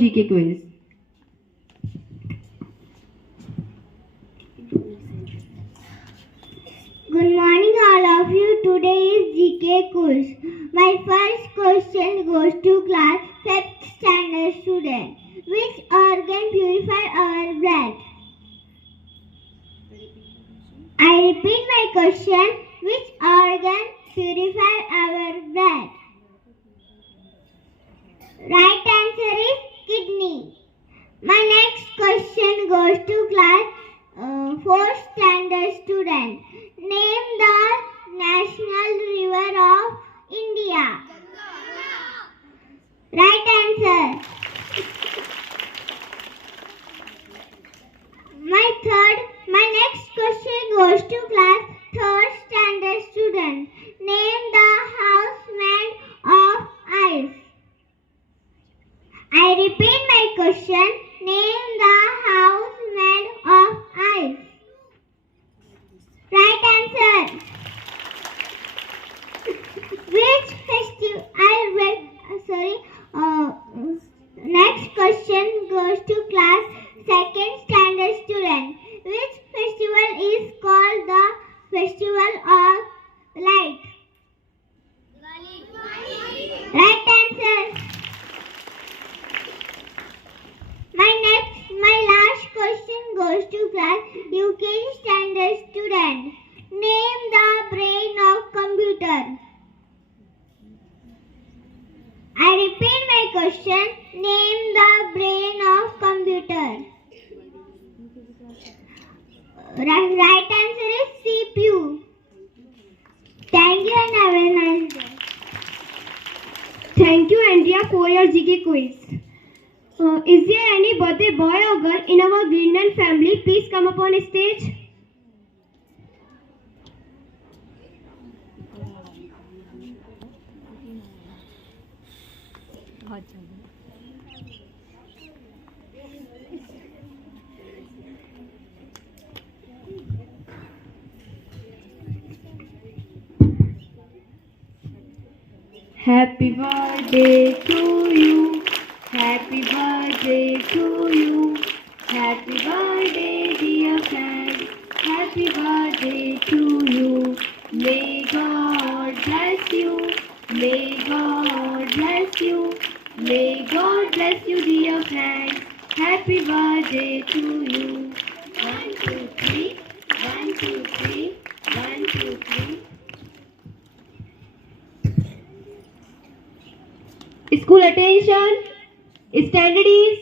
GK quiz. Good morning all of you. Today is GK quiz. My first question goes to class 5th standard student. Which organ purifies our blood? I repeat my question. Which organ purifies our blood? Right answer is kidney. My next question goes to class 4th standard student. Name the national river of India. Right answer. My next question goes to class 3rd standard student. Name the house made of ice. I repeat my question. Name the house made of ice. Right answer. Which festival? Next question goes to class 2nd standard student. Which festival is called the Festival of Light? Right answer. My last question goes to class UKG standard student. Name the brain of computer. I repeat my question. Name the brain of computer. Right answer is CPU. Thank you and have a nice day. Thank you, Andrea, for your GK quiz. Is there any birthday boy or girl in our Greenland family? Please come up on stage. Happy birthday to you. Happy birthday to you. Happy birthday, dear friend. Happy birthday to you. May God bless you. May God bless you. May God bless you, dear friend. Happy birthday to you. 1, 2, 3. 1, 2, 3. 1, 2, 3. School attention. Standard is